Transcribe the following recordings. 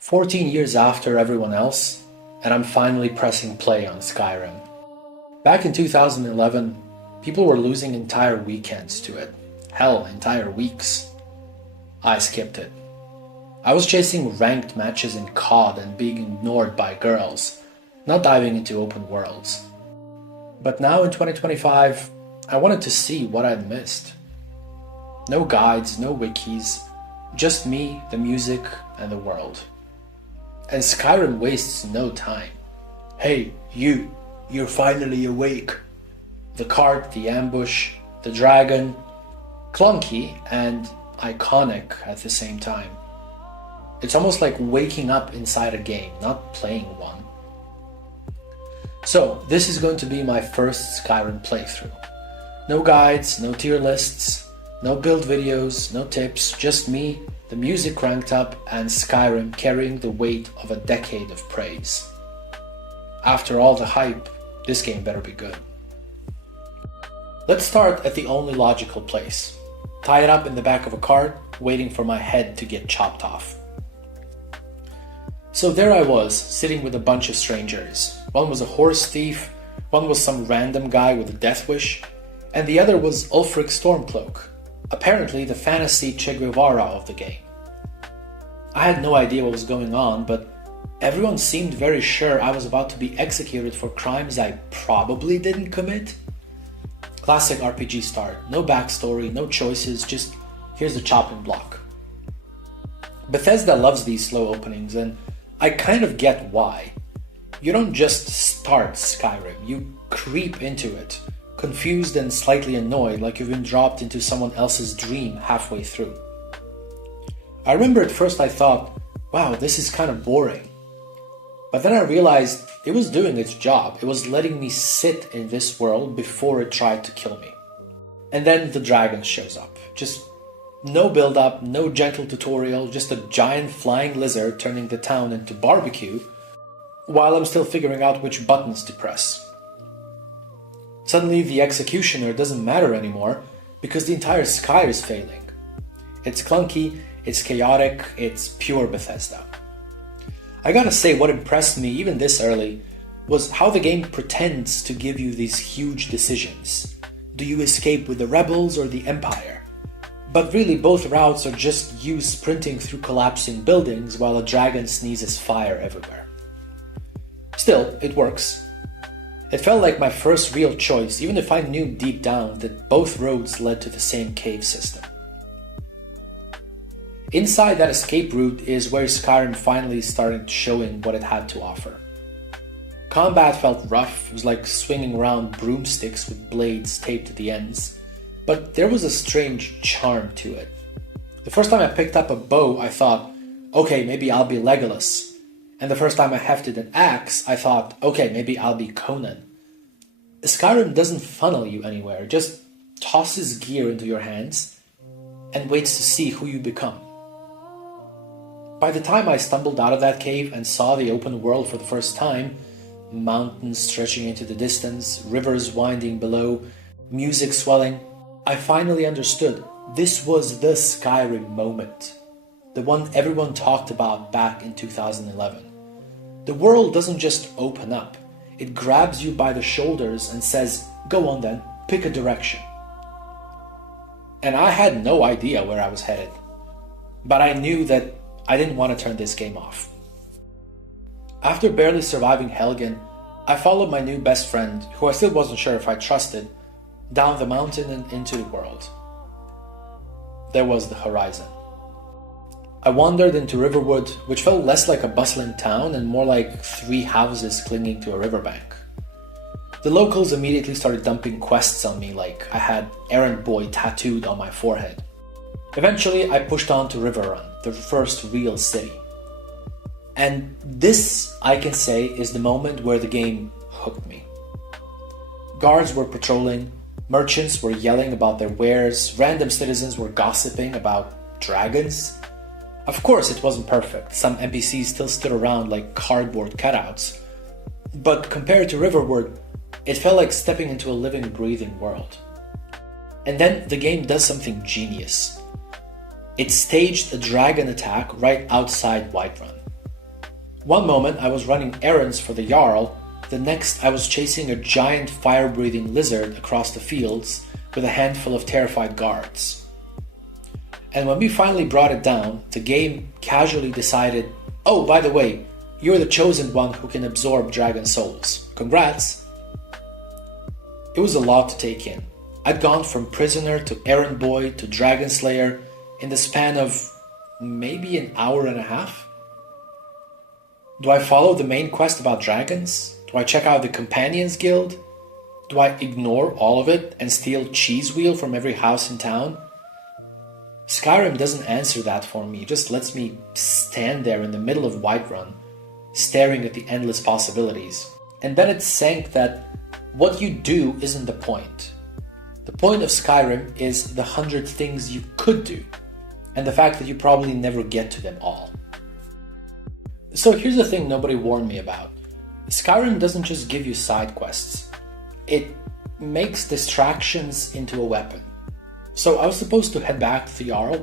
14 years after everyone else, and I'm finally pressing play on Skyrim. Back in 2011, people were losing entire weekends to it. Hell, entire weeks. I skipped it. I was chasing ranked matches in COD and being ignored by girls, not diving into open worlds. But now in 2025, I wanted to see what I'd missed. No guides, no wikis, just me, the music, and the world. And Skyrim wastes no time. Hey, you're finally awake. The cart, the ambush, the dragon, clunky and iconic at the same time. It's almost like waking up inside a game, not playing one. So, this is going to be my first Skyrim playthrough. No guides, no tier lists, no build videos, no tips, just me, the music cranked up, and Skyrim carrying the weight of a decade of praise. After all the hype, this game better be good. Let's start at the only logical place. Tie it up in the back of a cart, waiting for my head to get chopped off. So there I was, sitting with a bunch of strangers. One was a horse thief, one was some random guy with a death wish, and the other was Ulfric Stormcloak, apparently the fantasy Che Guevara of the game. I had no idea what was going on, but everyone seemed very sure I was about to be executed for crimes I probably didn't commit. Classic RPG start, no backstory, no choices, just here's the chopping block. Bethesda loves these slow openings, and I kind of get why. You don't just start Skyrim, you creep into it, confused and slightly annoyed, like you've been dropped into someone else's dream halfway through. I remember at first I thought, wow, this is kind of boring. But then I realized it was doing its job. It was letting me sit in this world before it tried to kill me. And then the dragon shows up. Just no build up, no gentle tutorial, just a giant flying lizard turning the town into barbecue, while I'm still figuring out which buttons to press. Suddenly the executioner doesn't matter anymore because the entire sky is failing. It's clunky, it's chaotic, it's pure Bethesda. I gotta say, what impressed me even this early was how the game pretends to give you these huge decisions. Do you escape with the rebels or the Empire? But really both routes are just you sprinting through collapsing buildings while a dragon sneezes fire everywhere. Still, it works. It felt like my first real choice, even if I knew deep down that both roads led to the same cave system. Inside that escape route is where Skyrim finally started showing what it had to offer. Combat felt rough, it was like swinging around broomsticks with blades taped to the ends, but there was a strange charm to it. The first time I picked up a bow, I thought, okay, maybe I'll be Legolas. And the first time I hefted an axe, I thought, okay, maybe I'll be Conan. Skyrim doesn't funnel you anywhere, it just tosses gear into your hands and waits to see who you become. By the time I stumbled out of that cave and saw the open world for the first time, mountains stretching into the distance, rivers winding below, music swelling, I finally understood this was the Skyrim moment. The one everyone talked about back in 2011. The world doesn't just open up, it grabs you by the shoulders and says, go on then, pick a direction. And I had no idea where I was headed, but I knew that I didn't want to turn this game off. After barely surviving Helgen, I followed my new best friend, who I still wasn't sure if I trusted, down the mountain and into the world. There was the horizon. I wandered into Riverwood, which felt less like a bustling town and more like 3 houses clinging to a riverbank. The locals immediately started dumping quests on me like I had errand boy tattooed on my forehead. Eventually, I pushed on to Riverrun, the first real city. And this, I can say, is the moment where the game hooked me. Guards were patrolling, merchants were yelling about their wares, random citizens were gossiping about dragons. Of course, it wasn't perfect. Some NPCs still stood around like cardboard cutouts. But compared to Riverwood, it felt like stepping into a living, breathing world. And then the game does something genius. It staged a dragon attack right outside Whiterun. One moment I was running errands for the Jarl, the next I was chasing a giant fire-breathing lizard across the fields with a handful of terrified guards. And when we finally brought it down, the game casually decided, "Oh, by the way, you're the chosen one who can absorb dragon souls. Congrats!" It was a lot to take in. I'd gone from prisoner to errand boy to dragon slayer in the span of maybe an hour and a half. Do I follow the main quest about dragons? Do I check out the Companions Guild? Do I ignore all of it and steal cheese wheel from every house in town? Skyrim doesn't answer that for me, it just lets me stand there in the middle of Whiterun, staring at the endless possibilities. And then it sank that what you do isn't the point. The point of Skyrim is the 100 things you could do, and the fact that you probably never get to them all. So here's the thing nobody warned me about. Skyrim doesn't just give you side quests. It makes distractions into a weapon. So I was supposed to head back to the Jarl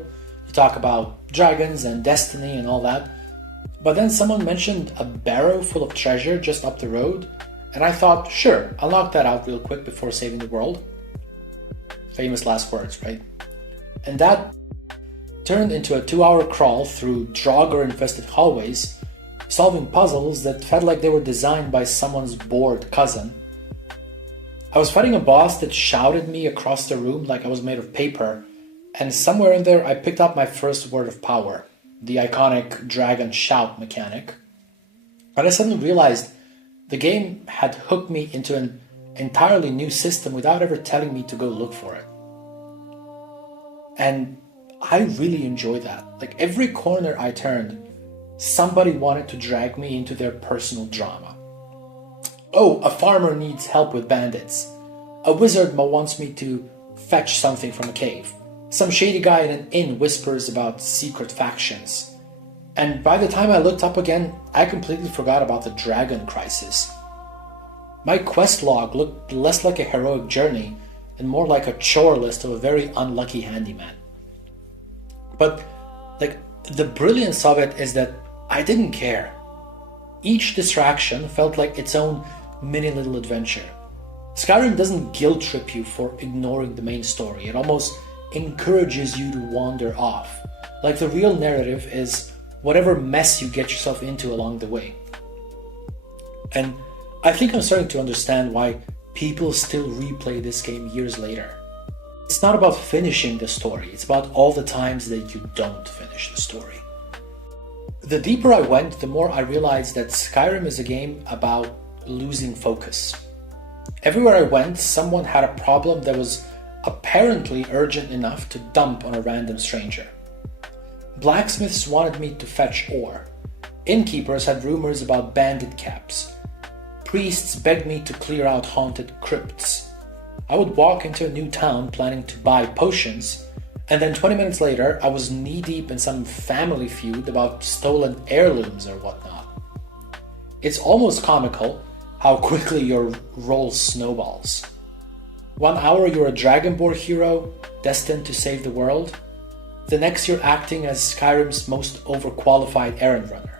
to talk about dragons and destiny and all that, but then someone mentioned a barrow full of treasure just up the road, and I thought, sure, I'll knock that out real quick before saving the world. Famous last words, right? And that turned into a 2-hour crawl through Draugr-infested hallways, solving puzzles that felt like they were designed by someone's bored cousin. I was fighting a boss that shouted at me across the room like I was made of paper, and somewhere in there I picked up my first word of power, the iconic dragon shout mechanic. But I suddenly realized the game had hooked me into an entirely new system without ever telling me to go look for it. And I really enjoy that. Like every corner I turned, somebody wanted to drag me into their personal drama. Oh, a farmer needs help with bandits. A wizard wants me to fetch something from a cave. Some shady guy in an inn whispers about secret factions. And by the time I looked up again, I completely forgot about the dragon crisis. My quest log looked less like a heroic journey and more like a chore list of a very unlucky handyman. But the brilliance of it is that I didn't care. Each distraction felt like its own mini little adventure. Skyrim doesn't guilt trip you for ignoring the main story. It almost encourages you to wander off. Like the real narrative is whatever mess you get yourself into along the way. And I think I'm starting to understand why people still replay this game years later. It's not about finishing the story, it's about all the times that you don't finish the story. The deeper I went, the more I realized that Skyrim is a game about losing focus. Everywhere I went, someone had a problem that was apparently urgent enough to dump on a random stranger. Blacksmiths wanted me to fetch ore. Innkeepers had rumors about bandit camps. Priests begged me to clear out haunted crypts. I would walk into a new town planning to buy potions, and then 20 minutes later I was knee-deep in some family feud about stolen heirlooms or whatnot. It's almost comical how quickly your role snowballs. 1 hour you're a Dragonborn hero destined to save the world. The next you're acting as Skyrim's most overqualified errand runner.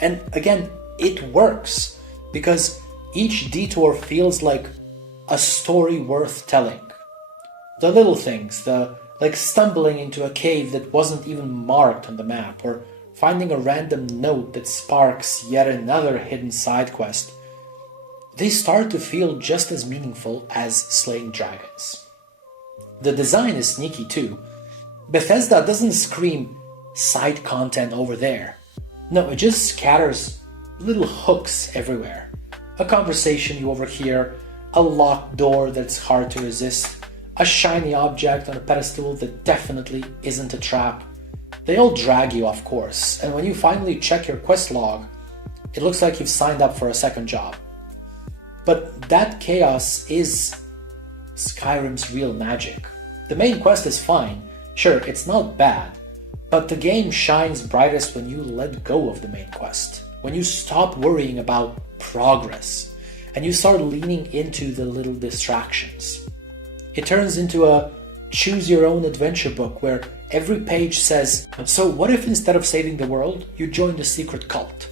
And again, it works because each detour feels like a story worth telling. The little things, like stumbling into a cave that wasn't even marked on the map, or finding a random note that sparks yet another hidden side quest, they start to feel just as meaningful as slaying dragons. The design is sneaky too. Bethesda doesn't scream side content over there. No, it just scatters little hooks everywhere. A conversation you overhear, a locked door that's hard to resist, a shiny object on a pedestal that definitely isn't a trap. They all drag you off course, and when you finally check your quest log, it looks like you've signed up for a second job. But that chaos is Skyrim's real magic. The main quest is fine, sure, it's not bad, but the game shines brightest when you let go of the main quest, when you stop worrying about progress, and you start leaning into the little distractions. It turns into a choose-your-own-adventure book where every page says, so what if instead of saving the world, you joined a secret cult?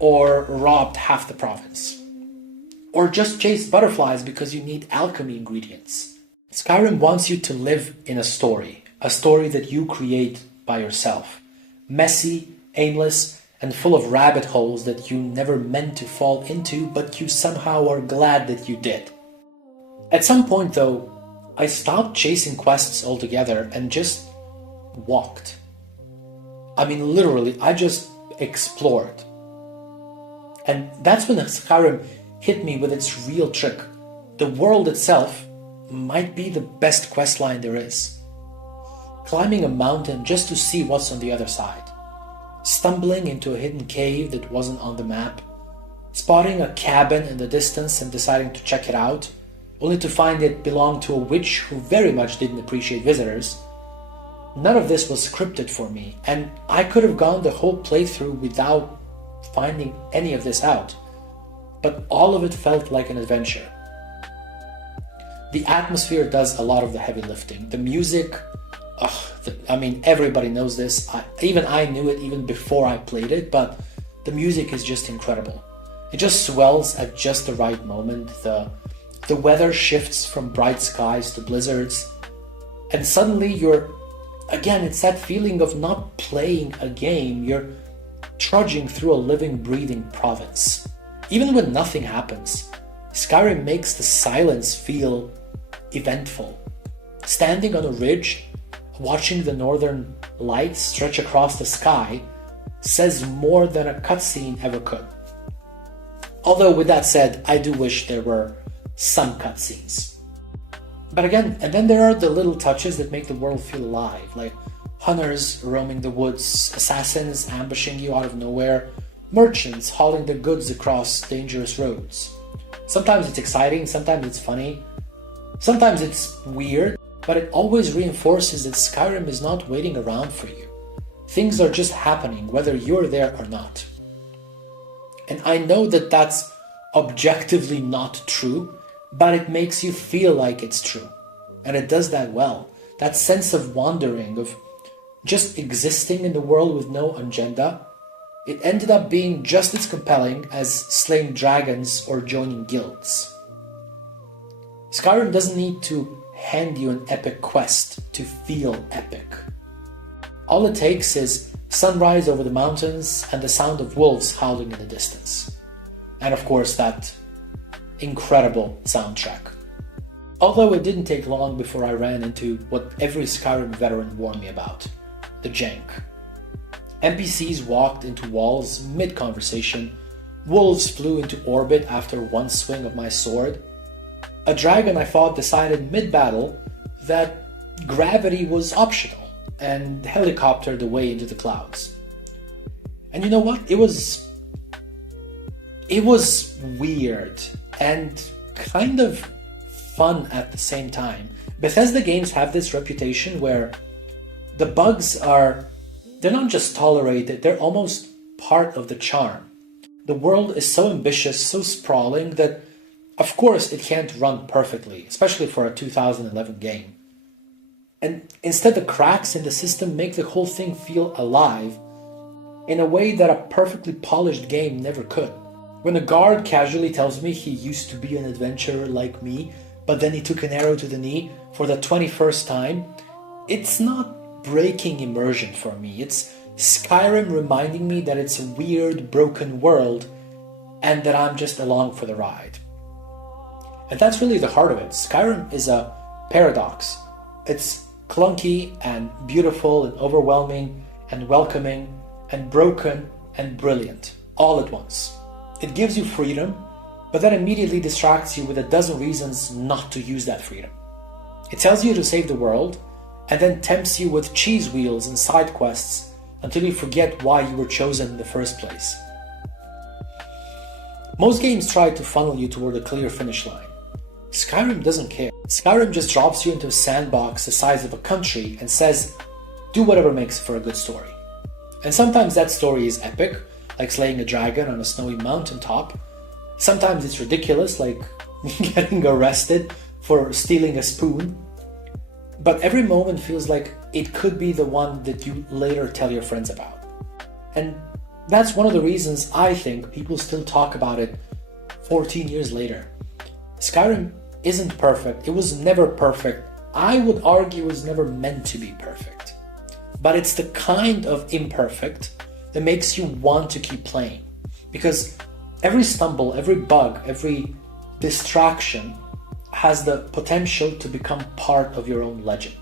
or robbed half the province, or just chased butterflies because you need alchemy ingredients. Skyrim wants you to live in a story that you create by yourself, messy, aimless, and full of rabbit holes that you never meant to fall into, but you somehow are glad that you did. At some point though, I stopped chasing quests altogether and just walked. I mean, literally, I just explored. And that's when Skyrim hit me with its real trick. The world itself might be the best questline there is. Climbing a mountain just to see what's on the other side. Stumbling into a hidden cave that wasn't on the map. Spotting a cabin in the distance and deciding to check it out, only to find it belonged to a witch who very much didn't appreciate visitors. None of this was scripted for me, and I could have gone the whole playthrough without finding any of this out. But all of it felt like an adventure. The atmosphere does a lot of the heavy lifting. The music, everybody knows this. Even I knew it even before I played it, but the music is just incredible. It just swells at just the right moment. The weather shifts from bright skies to blizzards, and suddenly it's that feeling of not playing a game, you're trudging through a living, breathing province. Even when nothing happens, Skyrim makes the silence feel eventful. Standing on a ridge, watching the northern lights stretch across the sky says more than a cutscene ever could. Although with that said, I do wish there were some cutscenes. But again, and then there are the little touches that make the world feel alive, like hunters roaming the woods, assassins ambushing you out of nowhere, merchants hauling their goods across dangerous roads. Sometimes it's exciting, sometimes it's funny, sometimes it's weird, but it always reinforces that Skyrim is not waiting around for you. Things are just happening whether you're there or not. And I know that that's objectively not true, but it makes you feel like it's true. And it does that well. That sense of wandering, of just existing in the world with no agenda, it ended up being just as compelling as slaying dragons or joining guilds. Skyrim doesn't need to hand you an epic quest to feel epic. All it takes is sunrise over the mountains and the sound of wolves howling in the distance. And of course that incredible soundtrack. Although it didn't take long before I ran into what every Skyrim veteran warned me about, the jank. NPCs walked into walls mid-conversation, wolves flew into orbit after one swing of my sword, a dragon I fought decided mid-battle that gravity was optional and helicoptered away into the clouds. And you know what? It was weird and kind of fun at the same time. Bethesda games have this reputation where the bugs they're not just tolerated, they're almost part of the charm. The world is so ambitious, so sprawling that of course it can't run perfectly, especially for a 2011 game. And instead the cracks in the system make the whole thing feel alive in a way that a perfectly polished game never could. When a guard casually tells me he used to be an adventurer like me, but then he took an arrow to the knee for the 21st time, it's not breaking immersion for me. It's Skyrim reminding me that it's a weird, broken world and that I'm just along for the ride. And that's really the heart of it. Skyrim is a paradox. It's clunky and beautiful and overwhelming and welcoming and broken and brilliant all at once. It gives you freedom, but then immediately distracts you with a dozen reasons not to use that freedom. It tells you to save the world, and then tempts you with cheese wheels and side quests until you forget why you were chosen in the first place. Most games try to funnel you toward a clear finish line. Skyrim doesn't care. Skyrim just drops you into a sandbox the size of a country and says, do whatever makes for a good story. And sometimes that story is epic, like slaying a dragon on a snowy mountaintop. Sometimes it's ridiculous, like getting arrested for stealing a spoon. But every moment feels like it could be the one that you later tell your friends about. And That's one of the reasons I think people still talk about it 14 years later. Skyrim isn't perfect. It was never perfect. I would argue it was never meant to be perfect. But it's the kind of imperfect that makes you want to keep playing. Because every stumble, every bug, every distraction has the potential to become part of your own legend.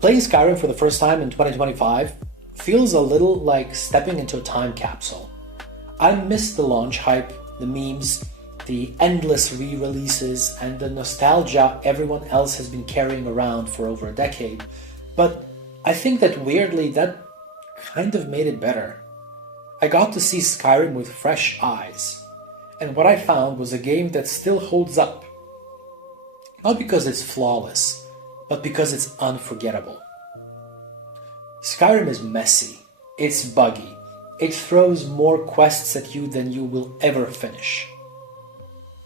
Playing Skyrim for the first time in 2025 feels a little like stepping into a time capsule. I missed the launch hype, the memes, the endless re-releases, and the nostalgia everyone else has been carrying around for over a decade. But I think that weirdly, that kind of made it better. I got to see Skyrim with fresh eyes, and what I found was a game that still holds up. Not because it's flawless, but because it's unforgettable. Skyrim is messy, it's buggy, it throws more quests at you than you will ever finish.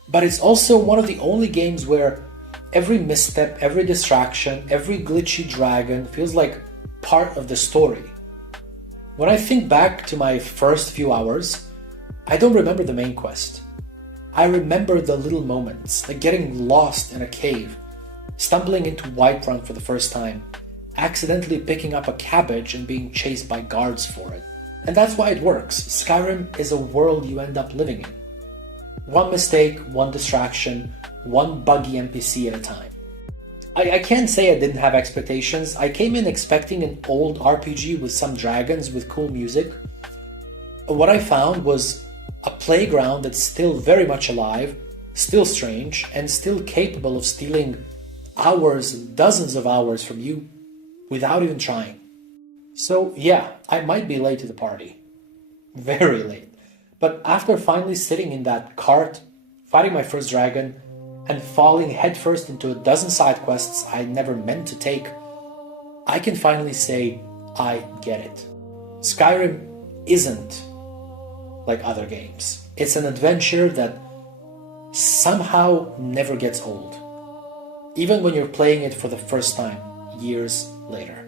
But it's also one of the only games where every misstep, every distraction, every glitchy dragon feels like part of the story. When I think back to my first few hours, I don't remember the main quest. I remember the little moments, like getting lost in a cave, stumbling into Whiterun for the first time, accidentally picking up a cabbage and being chased by guards for it. And that's why it works. Skyrim is a world you end up living in. One mistake, one distraction, one buggy NPC at a time. I can't say I didn't have expectations. I came in expecting an old RPG with some dragons with cool music. What I found was a playground that's still very much alive, still strange, and still capable of stealing hours, dozens of hours from you without even trying. So yeah, I might be late to the party. Very late. But after finally sitting in that cart, fighting my first dragon, and falling headfirst into a dozen side quests I never meant to take, I can finally say I get it. Skyrim isn't like other games. It's an adventure that somehow never gets old, even when you're playing it for the first time years later.